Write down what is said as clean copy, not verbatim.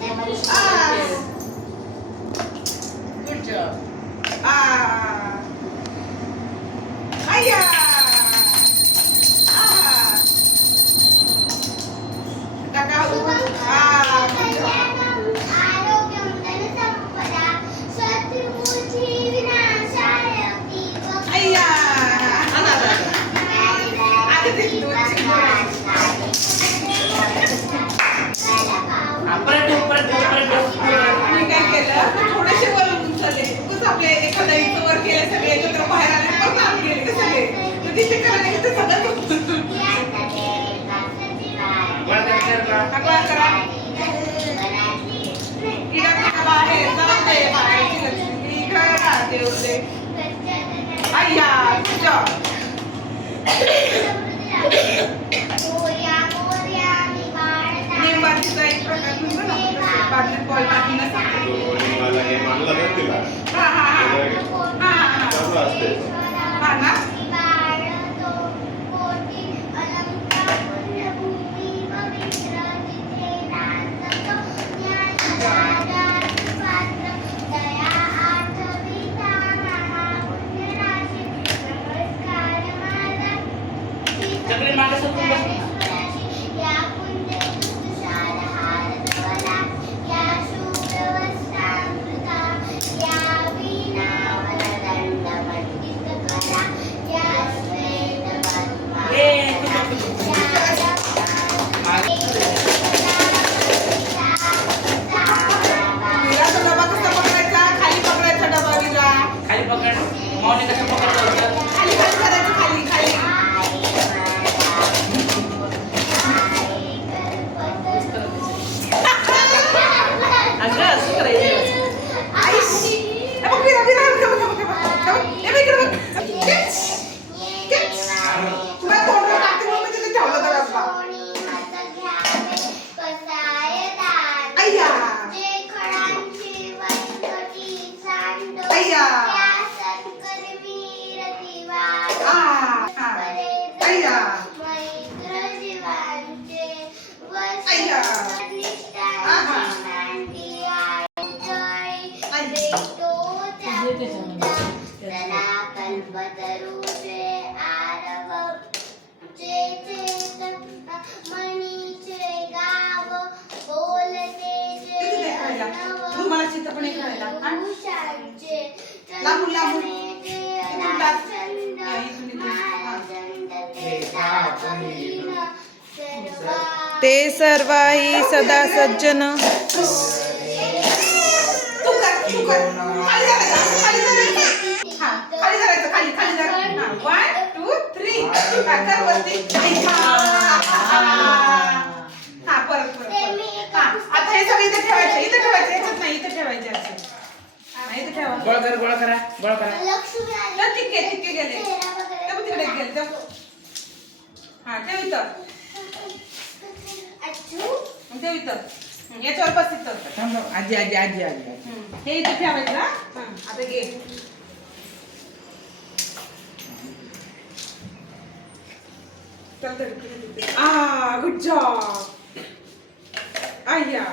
Good job. Aya. Kakak good job. Aya. Ada di मी काय केलं थोडेसे वर उचलले उगाच आपले एखादा इथं वर केले सगळे एकत्र बाहेर आले पण आत गेले ते सगळे तर तिथे करायला गेले ते सगळं अगोदर करा इकडे बाहेर जाऊ दे बाहेरची लक्ष्मी घरा देऊ दे अय्या तुझ्या नेमबाजीचा एक प्रकार म्हणतो ना बादलीत बॉल टाकून हा हा हा हा हा ना तुम्हाला चित्रपणी करायला लांबून लांबून ते सर्वाही सदा सज्जन खाली खाली 1 2 3 कर वरती हा परत हा आता हे सगळे इथे ठेवायचे याच्यात नाही इथे ठेवायचे असे इथे ठेवा गोळा करा ठीक आहे गेले तिकडे गेले हा ठेव इथं याच्यावर बस इथं आजी हे इथे ठेवायचं आता घे गुड जॉब अय्या